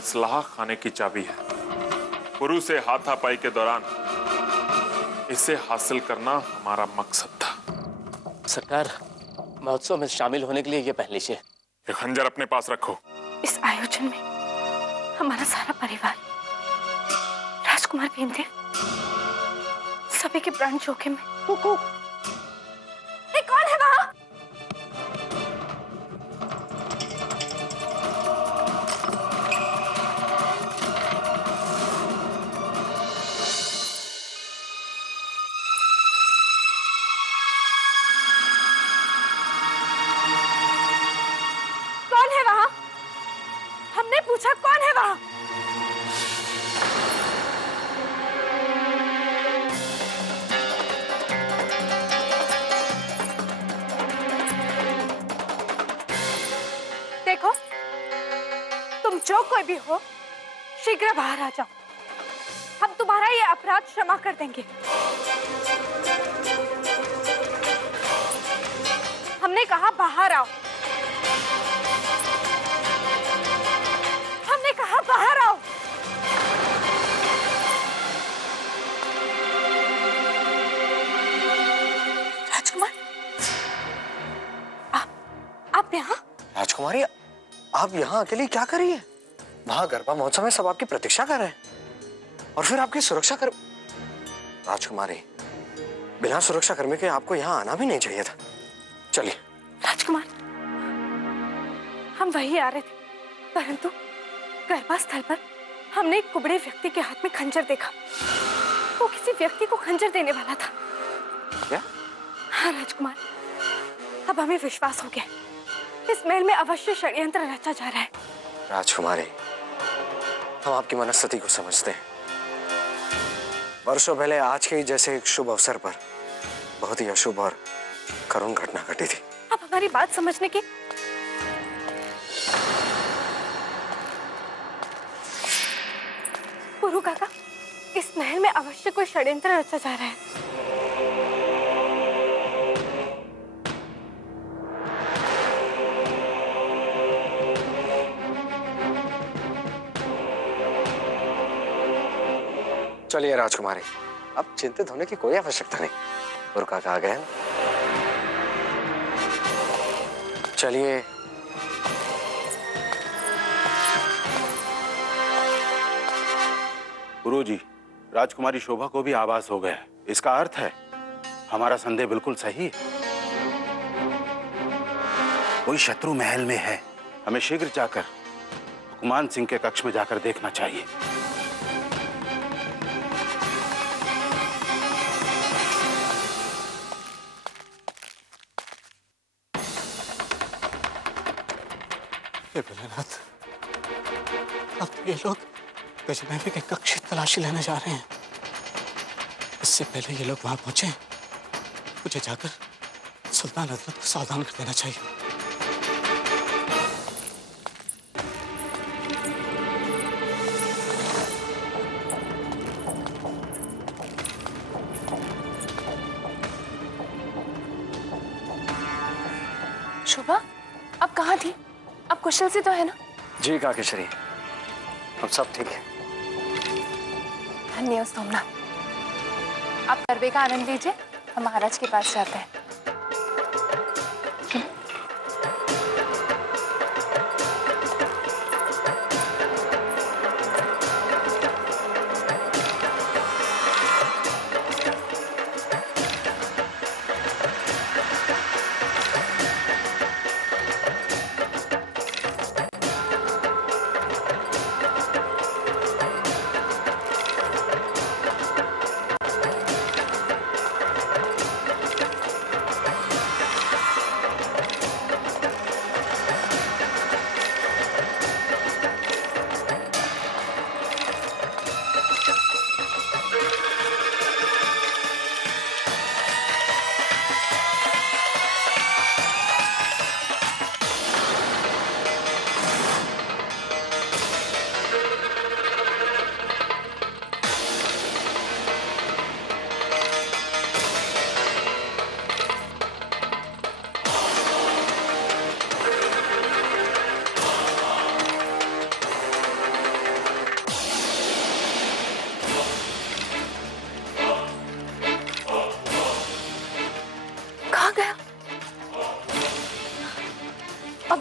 असलाह खाने की चाबी है। गुरु से हाथापाई के दौरान इसे हासिल करना हमारा मकसद था। सरकार, महोत्सव में शामिल होने के लिए ये पहन लीजिए। ये खंजर अपने पास रखो। इस आयोजन में हमारा सारा परिवार, राजकुमार केंद्र, सभी के प्राण जोखिम में। ये कौन है वहां? कौन है वहां? हमने पूछा कौन है वहां? देखो, तुम जो कोई भी हो, शीघ्र बाहर आ जाओ। हम तुम्हारा ये अपराध क्षमा कर देंगे। हमने कहा बाहर आओ। हमने कहा बाहर आओ। राजकुमार, आप यहाँ? राजकुमारी, आप यहाँ अकेली क्या कर रही है? वहां गरबा महोत्सव में सब आपकी प्रतीक्षा कर रहे हैं और फिर आपकी सुरक्षा कर। राजकुमारी, बिना सुरक्षा कर्मी के आपको यहाँ आना भी नहीं चाहिए था। चलिए। राजकुमार, हम वही आ रहे थे, परंतु गरबा स्थल पर हमने एक कुबड़े व्यक्ति के हाथ में खंजर देखा। वो किसी व्यक्ति को खंजर देने वाला था। क्या? हाँ राजकुमार, अब हमें विश्वास हो गया, इस महल में अवश्य षड्यंत्र रचा जा रहा है। राजकुमारी, हम आपकी मनस्थिति को समझते हैं। वर्षों पहले आज के जैसे एक शुभ अवसर पर बहुत ही अशुभ और करुण घटना घटी थी। आप हमारी बात समझने की। गुरु काका, इस महल में अवश्य कोई षड्यंत्र रचा जा रहा है। चलिए राजकुमारी, अब चिंतित होने की कोई आवश्यकता नहीं। गुरु काका आ गए हैं। चलिए। गुरुजी, राजकुमारी शोभा को भी आभास हो गया है। इसका अर्थ है हमारा संदेह बिल्कुल सही है। कोई शत्रु महल में है। हमें शीघ्र जाकर हुकुमान सिंह के कक्ष में जाकर देखना चाहिए। हे भोलेनाथ, अब ये लोग गजनवी के कक्ष की तलाशी लेने जा रहे हैं। इससे पहले ये लोग वहां पहुंचे, मुझे जाकर सुल्तान हजरत को सावधान कर देना चाहिए। शोभा, आप कहाँ थी? आप कुशल से तो है ना? जी काकेश्वरी, हम सब ठीक है। धन्य हो सोमनाथ। आप गरबे का आनंद लीजिए, हम महाराज के पास जाते हैं।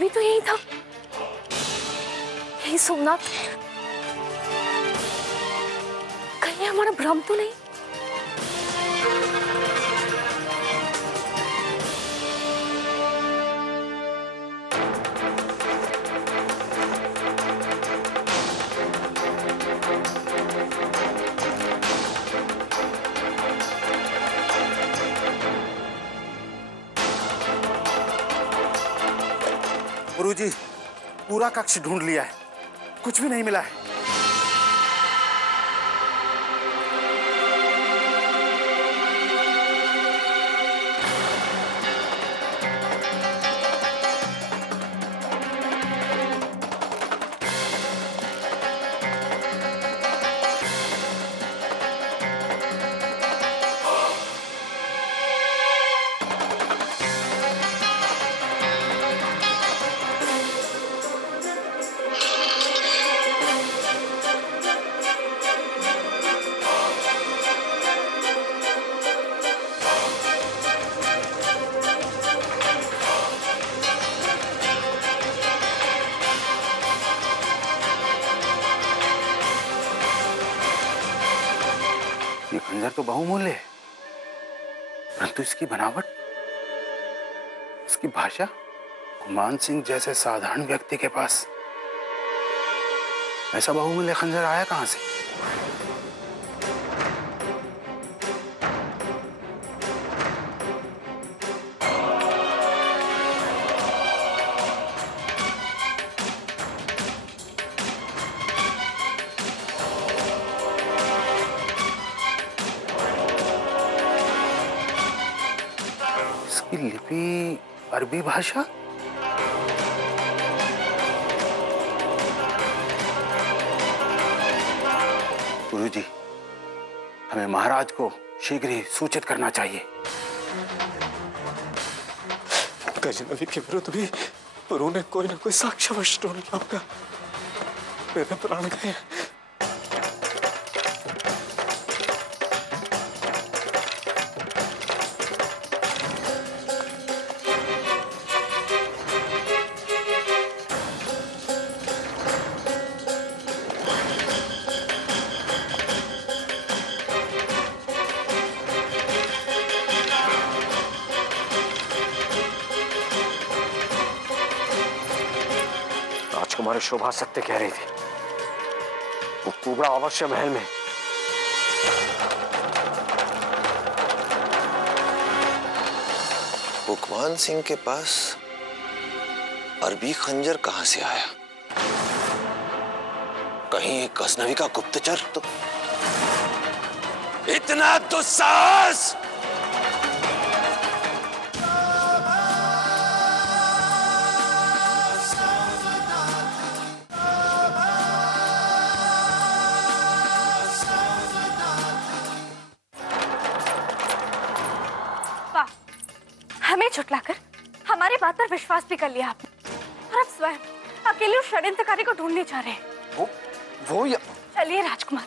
भी तो यही था, यही सोमनाथ। कहीं हमारा भ्रम तो नहीं? गुरुजी, पूरा कक्ष ढूंढ लिया है, कुछ भी नहीं मिला है। ये खंजर तो बहुमूल्य है, परंतु इसकी बनावट, इसकी भाषा, गुमान सिंह जैसे साधारण व्यक्ति के पास ऐसा बहुमूल्य खंजर आया कहां से? इसकी लिपि अरबी भाषा? गुरुजी, हमें महाराज को शीघ्र ही सूचित करना चाहिए। गजनवी के विरुद्ध भी पुरु ने कोई ना कोई साक्ष्यवश ढूंढ लिया होगा। मेरे प्राण गए। राजकुमारी शोभा सत्य कह रही थी, वो कुबड़ा अवश्य महल में। हुकमान सिंह के पास अरबी खंजर कहां से आया? कहीं एक गजनवी का गुप्तचर तो? इतना दुस्साहस! हमें झुटलाकर हमारे बात पर विश्वास भी कर लिया आपने, और अब स्वयं अकेले उस षड्यंत्रकारी को ढूंढने जा रहे हैं। वो या... चलिए राजकुमार,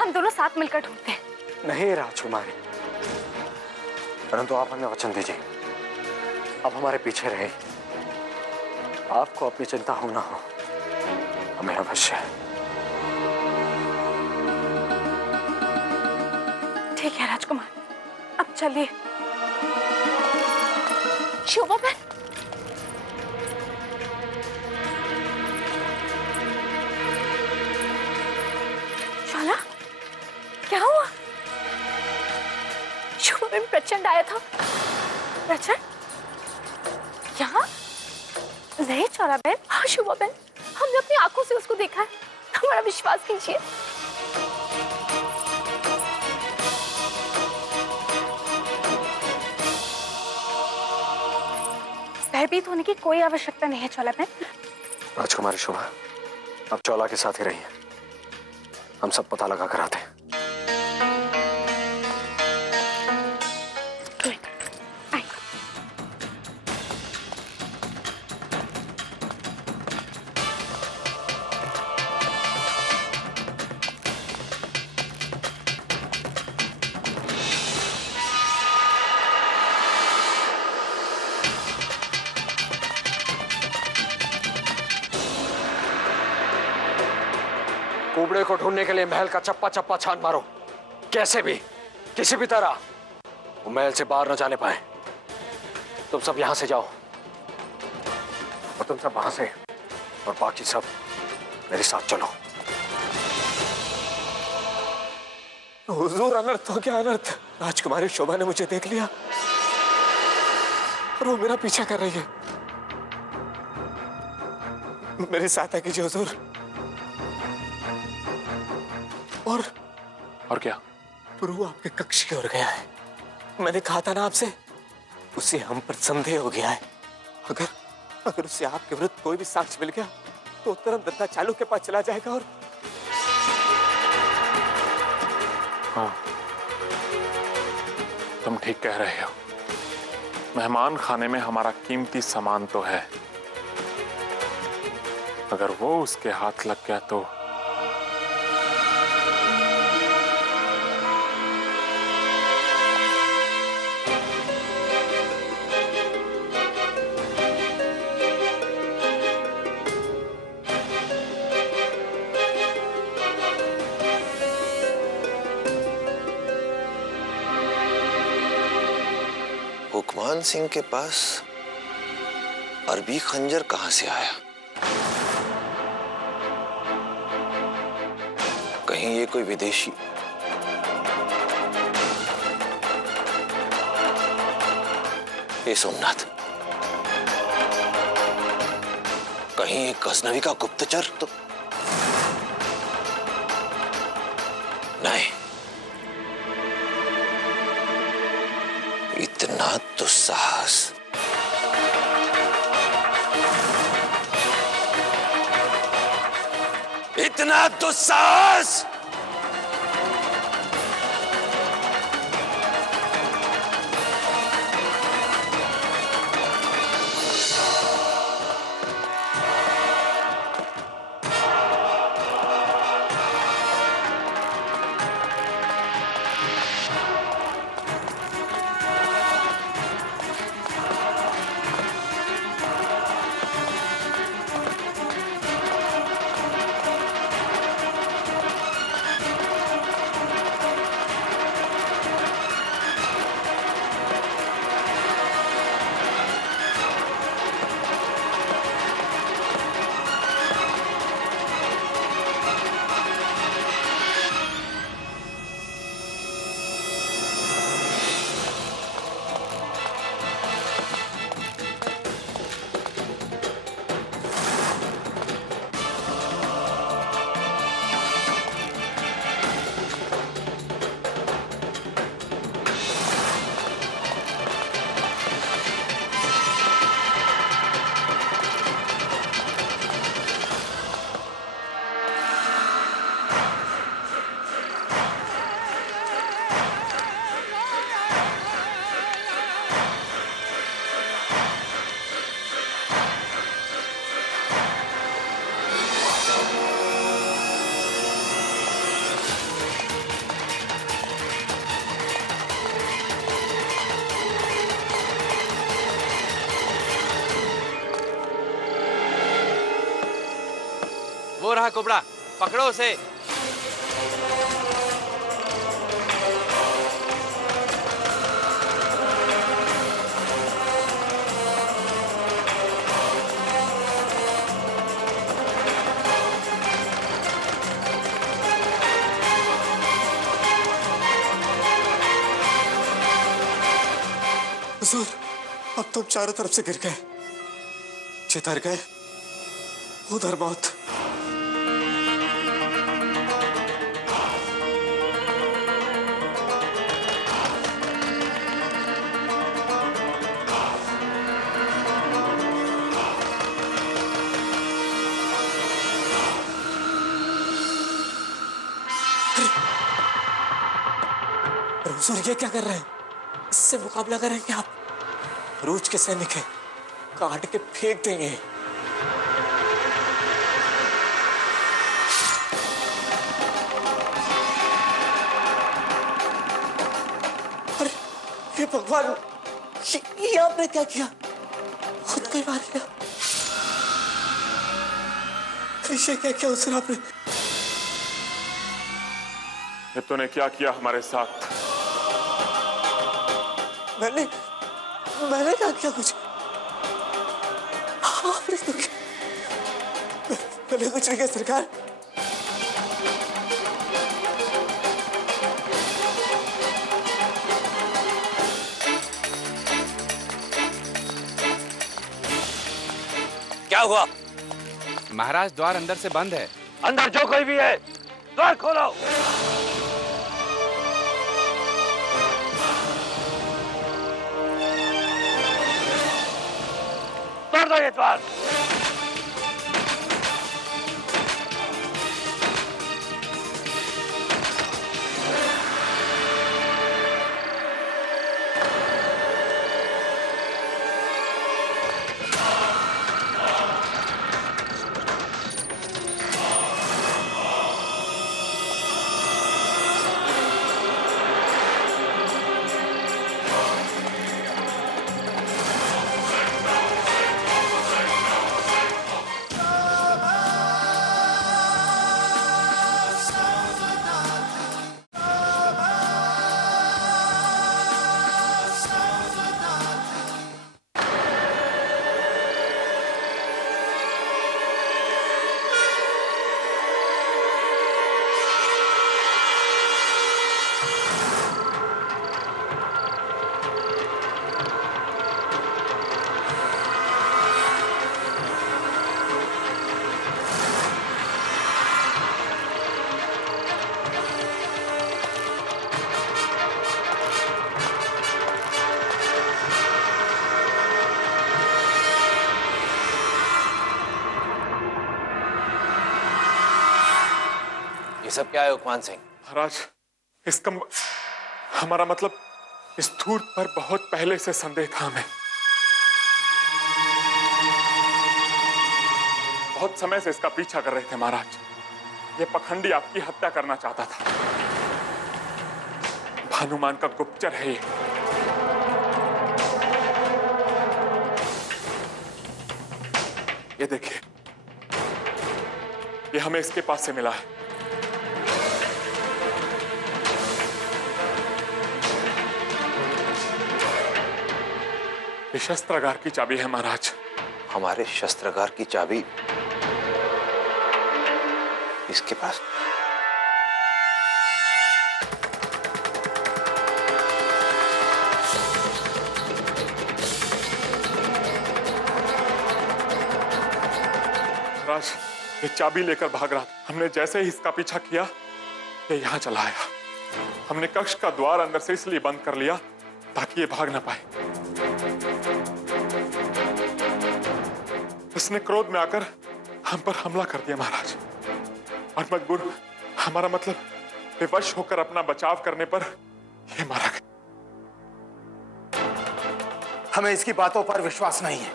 हम दोनों साथ मिलकर ढूंढते हैं। नहीं राजकुमारी, परंतु आप हमें वचन दीजिए, आप हमारे पीछे रहे। आपको अपनी चिंता हो ना हो, हमें अवश्य। ठीक है राजकुमार, अब चलिए। शोभा बहन, शाला, क्या हुआ? शोभा बहन, प्रचंड आया था। प्रचंड? यहाँ? नहीं चौरा बहन, हाँ शोभा बहन, हमने अपनी आंखों से उसको देखा है, हमारा विश्वास कीजिए। भयभीत होने की कोई आवश्यकता नहीं है चौला बहन। राजकुमारी शोभा, अब चौला के साथ ही रहिए, हम सब पता लगा कर आते हैं। जुबड़े को ढूंढने के लिए महल का चप्पा चप्पा छान मारो, कैसे भी, किसी भी तरह वो महल से बाहर न जाने पाए। तुम सब यहां से जाओ और तुम सब वहां से, और बाकी सब मेरे साथ चलो। हुजूर, अनर्थ हो गया, अनर्थ। राजकुमारी शोभा ने मुझे देख लिया और वो मेरा पीछा कर रही है। मेरे साथ है कीजिए हुजूर। और क्या? प्रभु आपके कक्ष की ओर गया है। मैंने कहा था ना आपसे, उसे हम पर संदेह हो गया है। अगर उसे आपके विरुद्ध कोई भी साक्ष्य मिल गया तो तुरंत दत्ता चालू के पास चला जाएगा। और हाँ, तुम ठीक कह रहे हो। मेहमान खाने में हमारा कीमती सामान तो है, अगर वो उसके हाथ लग गया तो हुकमान सिंह के पास अरबी खंजर कहां से आया? कहीं ये कोई विदेशी? ये सोमनाथ, कहीं एक गजनवी का गुप्तचर तो नहीं? इतना दुस्साहस! इतना दुस्साहस! वो रहा कुबड़ा, पकड़ो उसे। हुजूर, अब तुम चारों तरफ से गिर गए, चितर गए, उधर मौत। हुजूर, ये क्या कर रहे हैं? इससे मुकाबला करेंगे आप? रूज के सैनिक हैं, काट के फेंक देंगे। अरे हे भगवान, ये आपने क्या किया? खुद को ही मार लिया। कैसे क्या किया उसने आपने? ये तूने क्या किया हमारे साथ? मैंने क्या किया? कुछ आपने तो मैंने कुछ नहीं किया सरकार। क्या हुआ? महाराज द्वार अंदर से बंद है। अंदर जो कोई भी है द्वार खोलो। तोड़ दो ये द्वार। सब क्या है उपमान सिंह? महाराज, इसका हमारा मतलब इस धूर्त पर बहुत पहले से संदेह था हमें। बहुत समय से इसका पीछा कर रहे थे महाराज। ये पखंडी आपकी हत्या करना चाहता था। भानुमान का गुप्तचर है ये देखिए, ये हमें इसके पास से मिला है। ये शस्त्रागार की चाबी है महाराज। हमारे शस्त्रागार की चाबी इसके पास? महाराज, ये चाबी लेकर भाग रहा था। हमने जैसे ही इसका पीछा किया, ये यहां चला आया। हमने कक्ष का द्वार अंदर से इसलिए बंद कर लिया ताकि ये भाग ना पाए। इसने क्रोध में आकर हम पर हमला कर दिया महाराज, और मजबूर, हमारा मतलब विवश होकर अपना बचाव करने पर ये मारा गया। हमें इसकी बातों पर विश्वास नहीं है।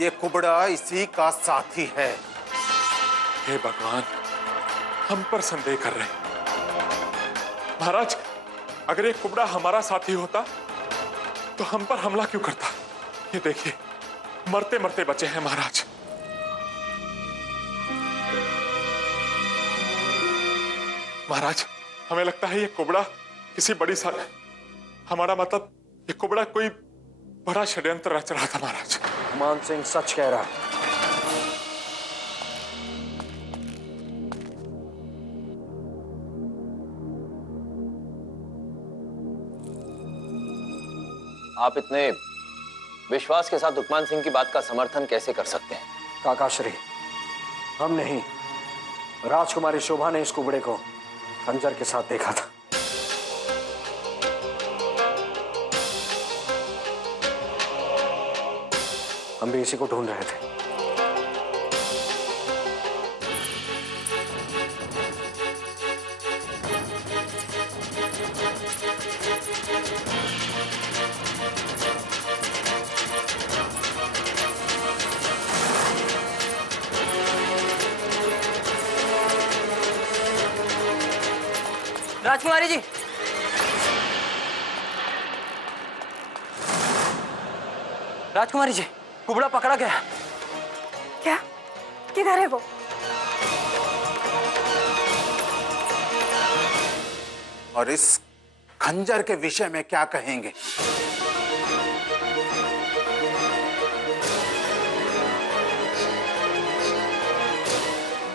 ये कुबड़ा इसी का साथी है। हे भगवान, हम पर संदेह कर रहे हैं। महाराज, अगर ये कुबड़ा हमारा साथी होता तो हम पर हमला क्यों करता? ये देखिए, मरते मरते बचे हैं महाराज। महाराज, हमें लगता है ये कुबड़ा किसी बड़ी हमारा मतलब ये कुबड़ा कोई बड़ा षड्यंत्र रच रहा था महाराज। मान सिंह सच कह रहा है। आप इतने विश्वास के साथ उपमान सिंह की बात का समर्थन कैसे कर सकते हैं? काकाश्री, हम नहीं, राजकुमारी शोभा ने इस कुबड़े को खंजर के साथ देखा था। हम भी इसी को ढूंढ रहे थे। राजकुमारी जी, राजकुमारी जी, कुबड़ा पकड़ा गया। क्या? किधर है वो? और इस खंजर के विषय में क्या कहेंगे?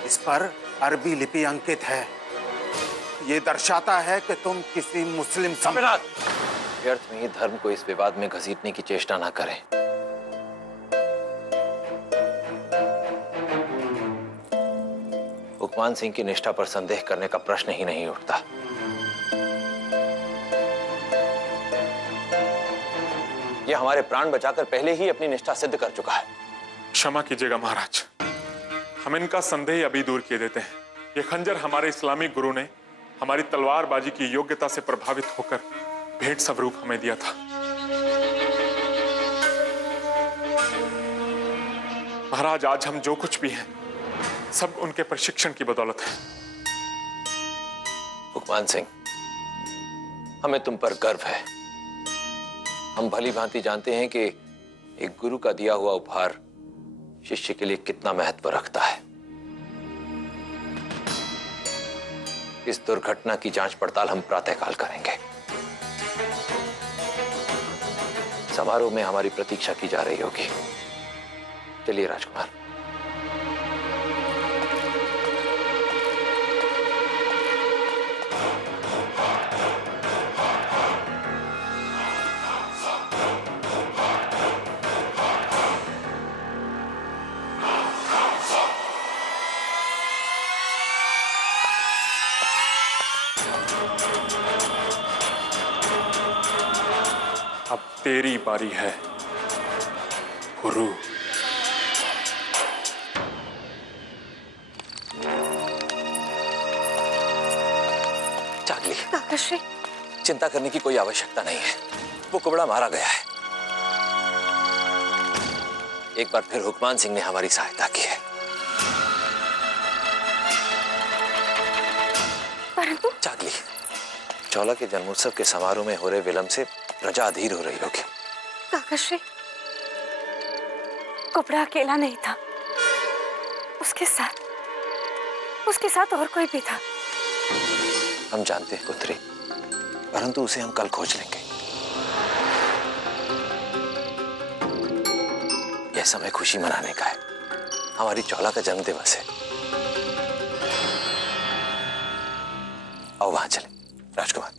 इस पर अरबी लिपि अंकित है। ये दर्शाता है कि तुम किसी मुस्लिम व्यर्थ में ही धर्म को इस विवाद में घसीटने की चेष्टा ना करें। हुकमान सिंह की निष्ठा पर संदेह करने का प्रश्न ही नहीं उठता। यह हमारे प्राण बचाकर पहले ही अपनी निष्ठा सिद्ध कर चुका है। क्षमा कीजिएगा महाराज, हम इनका संदेह अभी दूर किए देते हैं। ये खंजर हमारे इस्लामी गुरु ने हमारी तलवारबाजी की योग्यता से प्रभावित होकर भेंट स्वरूप हमें दिया था। महाराज, आज हम जो कुछ भी हैं सब उनके प्रशिक्षण की बदौलत है। हुकमान सिंह, हमें तुम पर गर्व है। हम भली भांति जानते हैं कि एक गुरु का दिया हुआ उपहार शिष्य के लिए कितना महत्व रखता है। इस दुर्घटना की जांच पड़ताल हम प्रातःकाल करेंगे। समारोह में हमारी प्रतीक्षा की जा रही होगी। चलिए राजकुमार। अब तेरी बारी है गुरु। चाकली, काकाश्री, चिंता करने की कोई आवश्यकता नहीं है। वो कुबड़ा मारा गया है। एक बार फिर हुकमान सिंह ने हमारी सहायता की है। परंतु चाकली, चौला के जन्मोत्सव के समारोह में हो रहे विलंब से प्रजा अधीर हो रही होगी। काकाश्री, कुबड़ा अकेला नहीं था, उसके साथ और कोई भी था। हम जानते हैं पुत्री, परंतु उसे हम कल खोज लेंगे। यह समय खुशी मनाने का है। हमारी चौला का जन्मदिवस है। आओ वहां चले राजकुमार।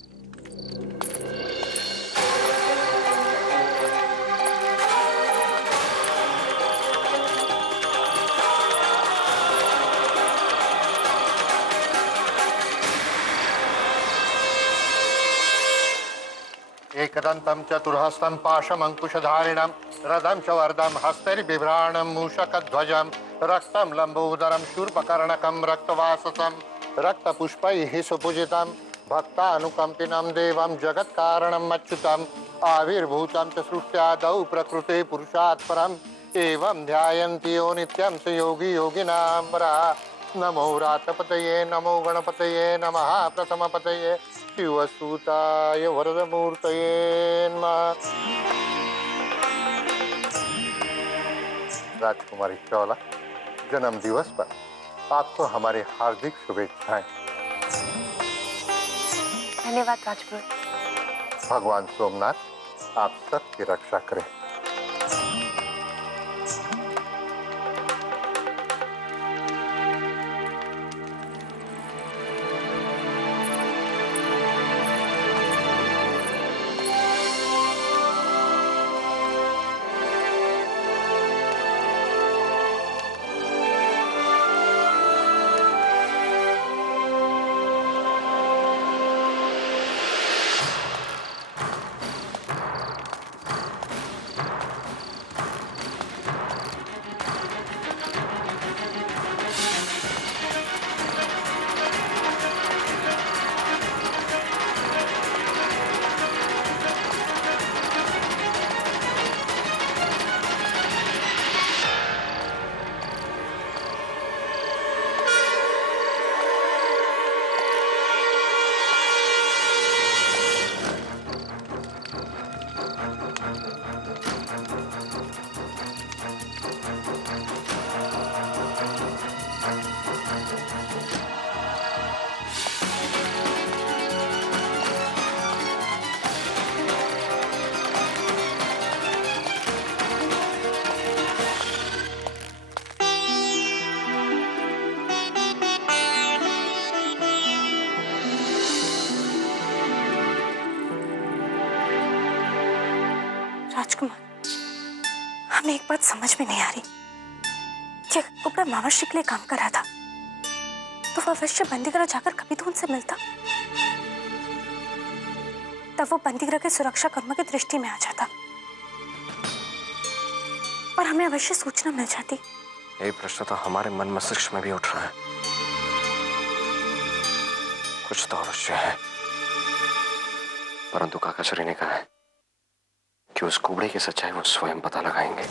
एकदन्तं चतुर्हस्तं पाशमङ्कुशधारिणं रथं च वर्धं हस्तैर्बिभ्राणं मूषकध्वजं रक्तं लम्बोदरं शूर्पकर्णकं रक्तवाससं रक्तपुष्पैः सुपूजितं भक्तानुकम्पिनं देवं जगत्कारणम् अच्युतम् आविर्भूतं च सृष्ट्यादौ प्रकृते पुरुषात् परम् एवं ध्यायन्ति यो नित्यं स योगी योगिनां परः। नमो रातपतये नमो गणपतये नमः प्रथमपतये शिवसूताय वरदमूर्तये नमः। राजकुमारी चौला, जन्म दिवस पर आपको हमारी हार्दिक शुभेच्छाएं। धन्यवाद राजगुरु। भगवान सोमनाथ आप सबकी रक्षा करें। राजकुमार, हमें एक बात समझ में नहीं आ रही कि कुबड़ा मावश्री के लिए काम कर रहा था तो वह अवश्य बंदीगृह जाकर कभी तो उनसे मिलता, तब वो बंदीगृह के सुरक्षा कर्मों की दृष्टि में आ जाता और हमें अवश्य सूचना मिल जाती। यही प्रश्न तो हमारे मन मस्तिष्क में भी उठ रहा है। कुछ तो अवश्य है, परंतु काकाचरी ने कहा है कि उस कुबड़े की सच्चाई वो स्वयं पता लगाएंगे।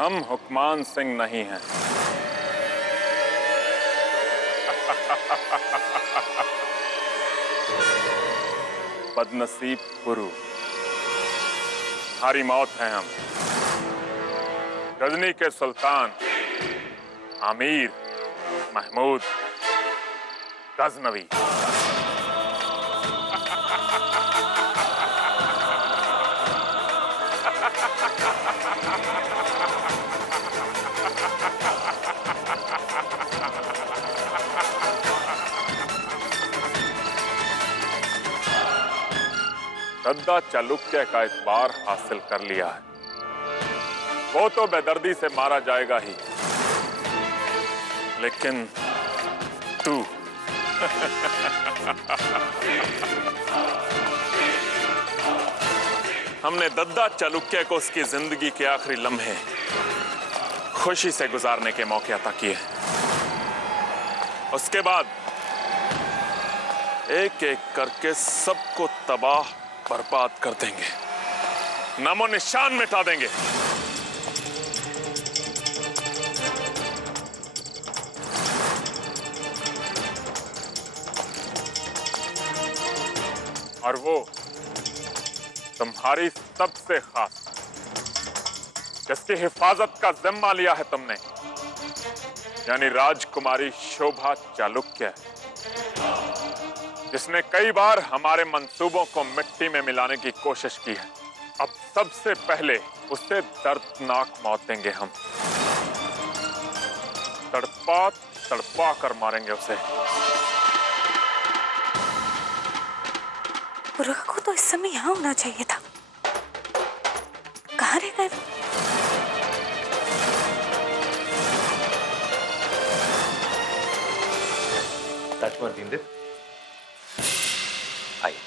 हम हुक्मान सिंह नहीं हैं। बदनसीब गुरु, हमारी मौत है हम। गजनी के सुल्तान आमिर महमूद गजनवी। दद्दा चालुक्य का इतबार हासिल कर लिया है। वो तो बेदर्दी से मारा जाएगा ही, लेकिन तू हमने दद्दा चालुक्य को उसकी जिंदगी के आखिरी लम्हे खुशी से गुजारने के मौके अता किए। उसके बाद एक एक करके सबको तबाह बर्बाद कर देंगे, नामो निशान मिटा देंगे। और वो तुम्हारी सबसे खास, जिसकी हिफाजत का जिम्मा लिया है तुमने, यानी राजकुमारी शोभा चालुक्य, जिसने कई बार हमारे मंसूबों को मिट्टी में मिलाने की कोशिश की है। अब सबसे पहले उसे दर्दनाक मौत देंगे हम। तड़पा तड़पा कर मारेंगे उसे। मुर्गा को तो इस समय यहाँ होना चाहिए था, कहाँ रह गए? राजकुमार भीमदेव आइए।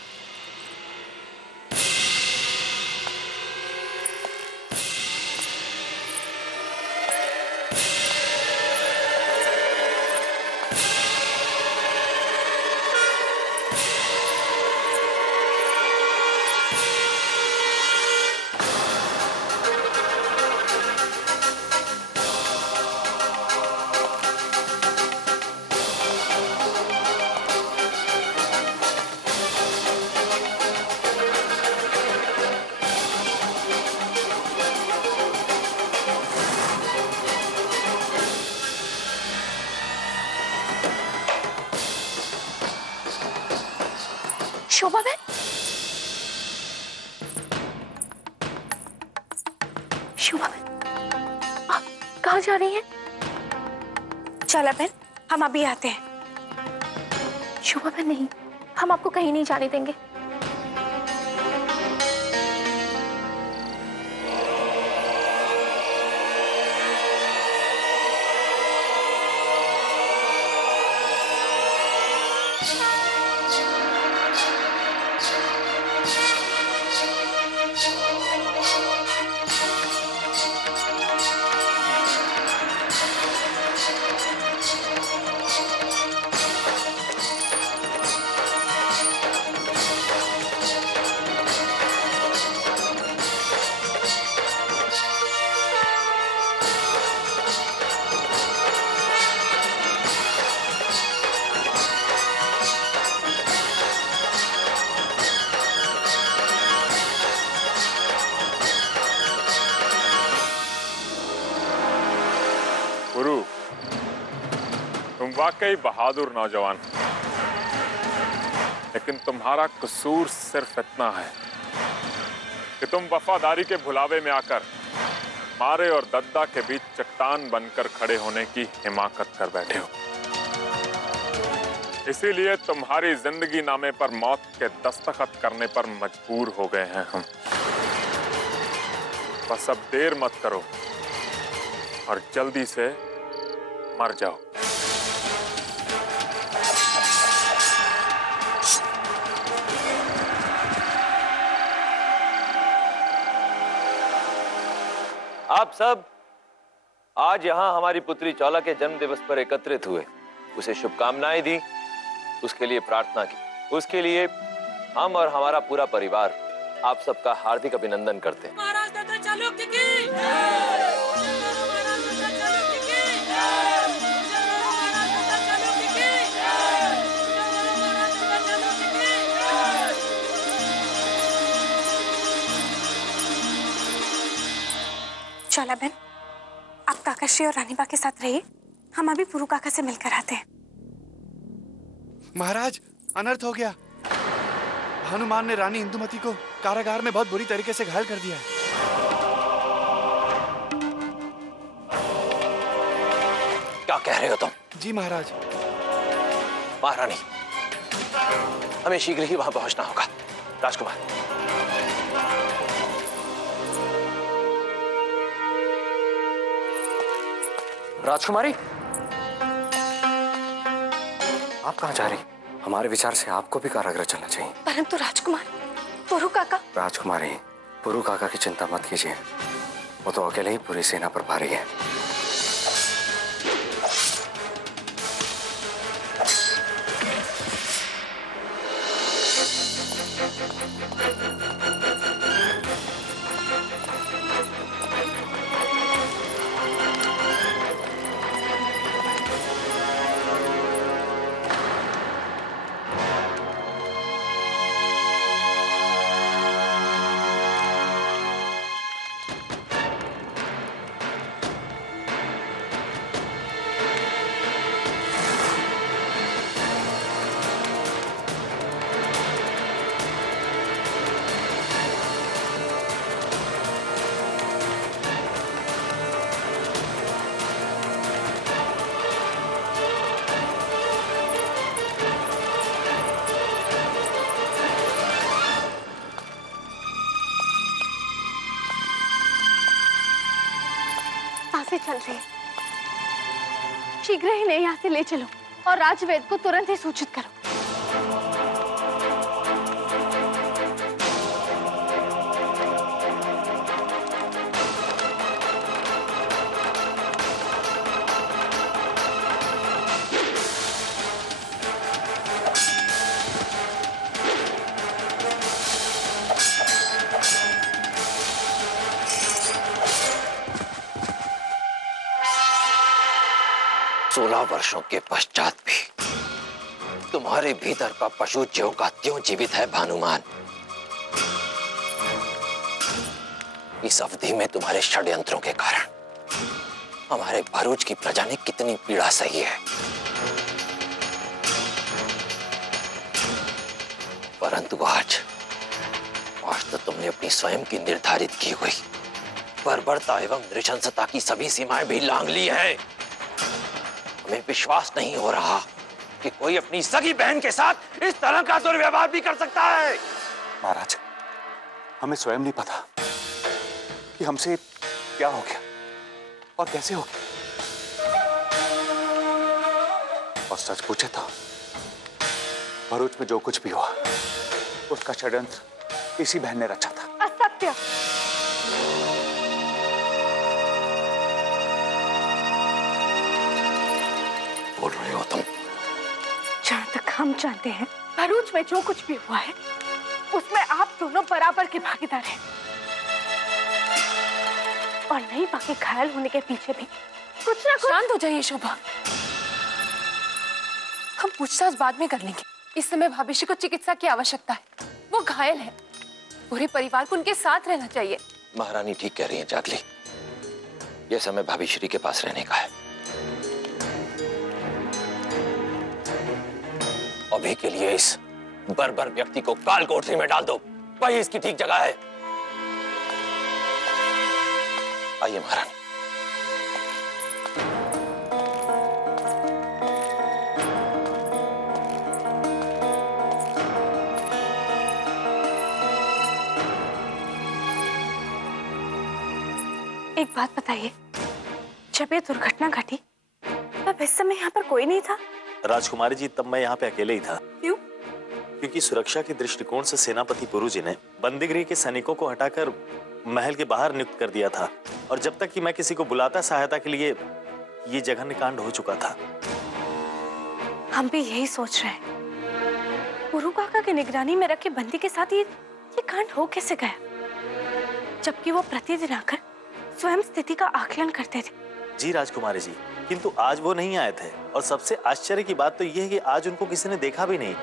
शोभा बहन, शोभा बहन, आप कहाँ जा रही हैं? चला बहन, हम अभी आते हैं। शोभा बहन नहीं, हम आपको कहीं नहीं जाने देंगे। वाकई बहादुर नौजवान, लेकिन तुम्हारा कसूर सिर्फ इतना है कि तुम वफादारी के भुलावे में आकर मारे और दद्दा के बीच चट्टान बनकर खड़े होने की हिमाकत कर बैठे हो। इसीलिए तुम्हारी जिंदगी नामे पर मौत के दस्तखत करने पर मजबूर हो गए हैं हम। बस अब देर मत करो और जल्दी से मर जाओ। आप सब आज यहां हमारी पुत्री चौला के जन्म दिवस पर एकत्रित हुए, उसे शुभकामनाएं दी, उसके लिए प्रार्थना की। उसके लिए हम और हमारा पूरा परिवार आप सबका हार्दिक अभिनंदन करते हैं। महाराज दादा चालुक्य की जय! महाराज दादा चालुक्य की जय! महाराज दादा चालुक्य की जय! महाराज दादा चालुक्य की जय! चौला बहन, आप काकाश्री और रानीबा के साथ रहिए, हम अभी पुरु काका से मिलकर आते हैं। महाराज, अनर्थ हो गया। हनुमान ने रानी इंदुमती को कारागार में बहुत बुरी तरीके से घायल कर दिया है। क्या कह रहे हो तुम? जी महाराज। महारानी, हमें शीघ्र ही वहां पहुंचना होगा। राजकुमार, राजकुमारी, आप कहाँ जा रही? हमारे विचार से आपको भी कारागृह चलना चाहिए। परंतु राजकुमार, पुरु काका। राजकुमारी, पुरु काका की चिंता मत कीजिए, वो तो अकेले ही पूरी सेना पर भारी है। सांसें चल रही है, शीघ्र ही इन्हें यहाँ से ले चलो और राजवेद को तुरंत ही सूचित करो। 16 वर्षों के पश्चात भी तुम्हारे भीतर का पशु ज्यों का त्यों जीवित है भानुमान। इस अवधि में तुम्हारे षड्यंत्रों के कारण हमारे भरूच की प्रजा ने कितनी पीड़ा सही है, परंतु आज तो तुमने अपनी स्वयं की निर्धारित की हुई बर्बरता एवं नृशंसता की सभी सीमाएं भी लांघ ली हैं। हमें विश्वास नहीं हो रहा कि कोई अपनी सगी बहन के साथ इस तरह का दुर्व्यवहार भी कर सकता है। महाराज, हमें स्वयं नहीं पता कि हमसे क्या हो गया और कैसे हो गया। और सच पूछे तो भरूच में जो कुछ भी हुआ उसका षड्यंत्र इसी बहन ने रचा था। असत्य। बोल रहे हो तुम? जहां तक हम जानते हैं, भरूच में जो कुछ भी हुआ है उसमें आप दोनों बराबर के भागीदार हैं। और नहीं बाकी घायल होने के पीछे भी कुछ ना कुछ। शांत हो जाइए शोभा, हम पूछताछ बाद में कर लेंगे। इस समय भाभीश्री को चिकित्सा की आवश्यकता है, वो घायल है। पूरे परिवार को उनके साथ रहना चाहिए। महारानी ठीक कह रही हैं जागली, यह समय भाभीश्री के पास रहने का है। अभी के लिए इस बर्बर व्यक्ति को काल कोठरी में डाल दो, वही इसकी ठीक जगह है। आइए महारानी। एक बात बताइए, जब ये दुर्घटना घटी तब इस समय यहाँ पर कोई नहीं था? राजकुमारी जी, तब मैं यहाँ पे अकेले ही था। क्यों? क्योंकि सुरक्षा के दृष्टिकोण से सेनापति पुरु जी ने बंदीगृह के सैनिकों को हटाकर महल के बाहर नियुक्त कर दिया था, और जब तक कि मैं किसी को बुलाता सहायता के लिए, ये जघन्य कांड हो चुका था। हम भी यही सोच रहे हैं, पुरु काका की निगरानी में रखे बंदी के साथ ये कांड हो कैसे गया, जबकि वो प्रतिदिन आकर स्वयं स्थिति का आकलन करते थे। जी राजकुमारी जी, किंतु आज वो नहीं आए थे, और सबसे आश्चर्य की बात तो ये है कि आज उनको किसी ने देखा भी नहीं।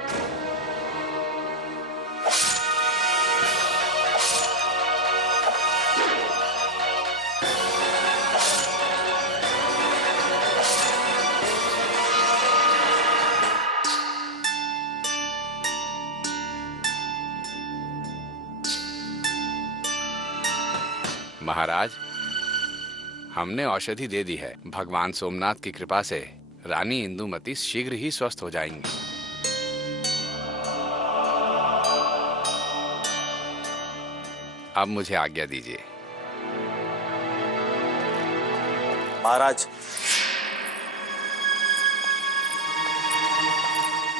महाराज, हमने औषधि दे दी है। भगवान सोमनाथ की कृपा से रानी इंदुमती शीघ्र ही स्वस्थ हो जाएंगी। अब मुझे आज्ञा दीजिए। महाराज,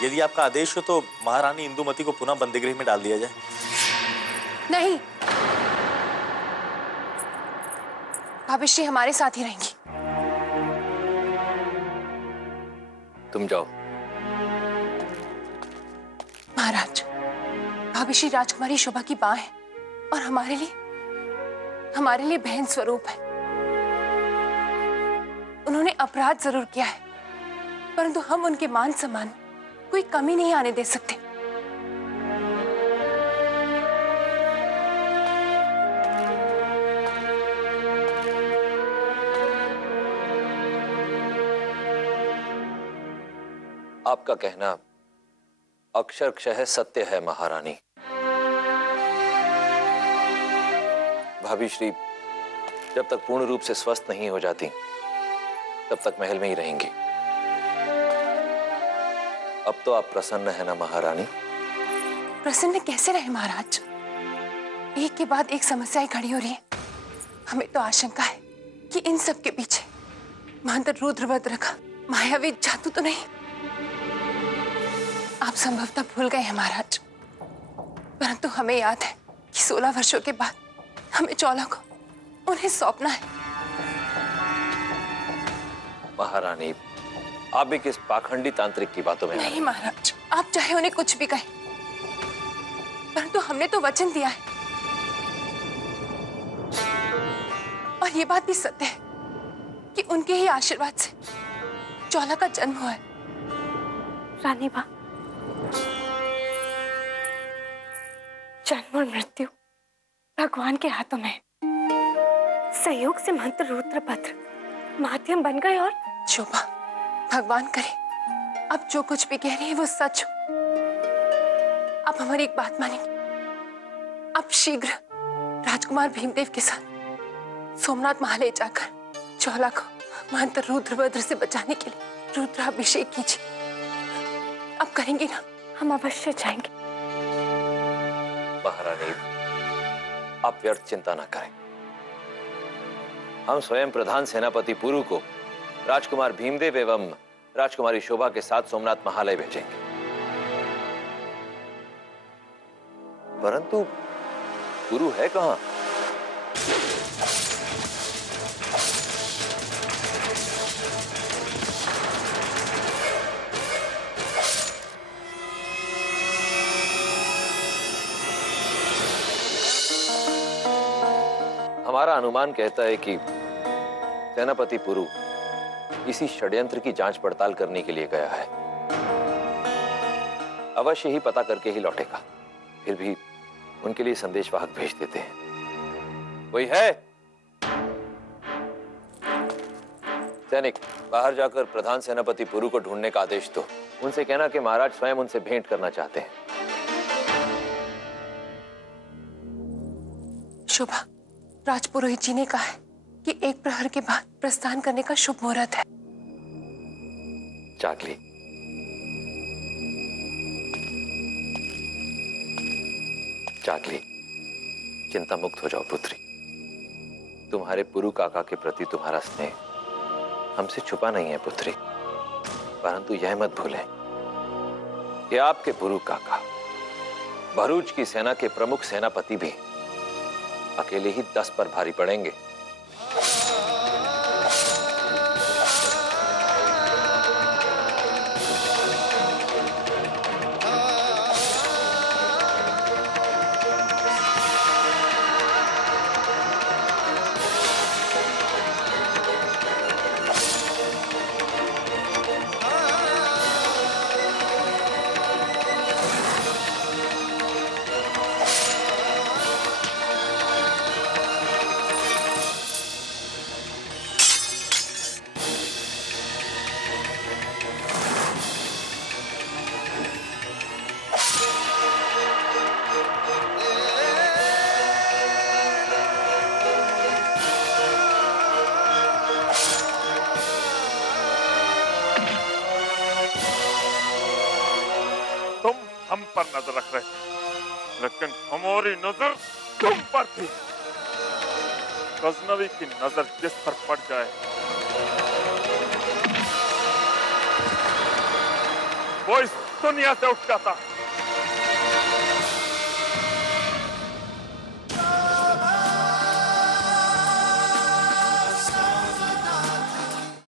यदि आपका आदेश हो तो महारानी इंदुमती को पुनः बंदीगृह में डाल दिया जाए। नहीं, भाभीश्री हमारे साथ ही रहेंगी। तुम जाओ। महाराज, भाभीश्री राजकुमारी शोभा की मां है और हमारे लिए बहन स्वरूप है। उन्होंने अपराध जरूर किया है, परंतु हम उनके मान सम्मान कोई कमी नहीं आने दे सकते। आपका कहना अक्षरशः सत्य है महारानी। भाभी श्री जब तक पूर्ण रूप से स्वस्थ नहीं हो जाती तब तक महल में ही रहेंगी। अब तो आप प्रसन्न है ना महारानी? प्रसन्न कैसे रहे महाराज, एक के बाद एक समस्याएं खड़ी हो रही है। हमें तो आशंका है कि इन सब के पीछे मंत्र रुद्रभद्र का मायावी जादू तो नहीं। आप संभवतः भूल गए हैं महाराज, परंतु हमें याद है कि 16 वर्षों के बाद हमें चौला को उन्हें सौंपना है। महारानी, आप भी किस पाखंडी तांत्रिक की बातों में? नहीं महाराज, आप चाहे उन्हें कुछ भी कहें, परंतु हमने तो वचन दिया है, और ये बात भी सत्य है कि उनके ही आशीर्वाद से चौला का जन्म हुआ है। रानी बा, जन्म और मृत्यु भगवान के हाथों में। सहयोग से मंत्र रुद्रभद्र माध्यम बन गए, और शोभा, भगवान करे आप जो कुछ भी कह रही है वो सच हो। आप हमारी एक बात मानेंगे, आप शीघ्र राजकुमार भीमदेव के साथ सोमनाथ महालय जाकर चौला को मंत्र रुद्रभद्र से बचाने के लिए रुद्राभिषेक कीजिए। आप करेंगे ना? हम अवश्य जाएंगे। महारानी, आप व्यर्थ चिंता न करें। हम स्वयं प्रधान सेनापति पुरु को राजकुमार भीमदेव एवं राजकुमारी शोभा के साथ सोमनाथ महालय भेजेंगे। परंतु पुरु है कहां? हमारा अनुमान कहता है कि सेनापति पुरु इसी षड्यंत्र की जांच पड़ताल करने के लिए गया है। अवश्य ही पता करके ही लौटेगा। फिर भी उनके लिए संदेशवाहक भेज देते हैं। कोई है? सैनिक, बाहर जाकर प्रधान सेनापति पुरु को ढूंढने का आदेश दो। उनसे कहना कि महाराज स्वयं उनसे भेंट करना चाहते हैं। शोभा, राजपुरोहित जी ने कहा है कि 1 प्रहर के बाद प्रस्थान करने का शुभ मुहूर्त है। चाकली, चाकली, चिंता मुक्त हो जाओ पुत्री। तुम्हारे पुरु काका के प्रति तुम्हारा स्नेह हमसे छुपा नहीं है पुत्री, परंतु यह मत भूलें कि आपके पुरु काका भरूच की सेना के प्रमुख सेनापति भी अकेले ही 10 पर भारी पड़ेंगे। हम पर नजर रख रहे थे, लेकिन हमारी नजर तुम पर थी। गजनवी की नजर जिस पर पड़ जाए वो इस दुनिया से उठ जाता।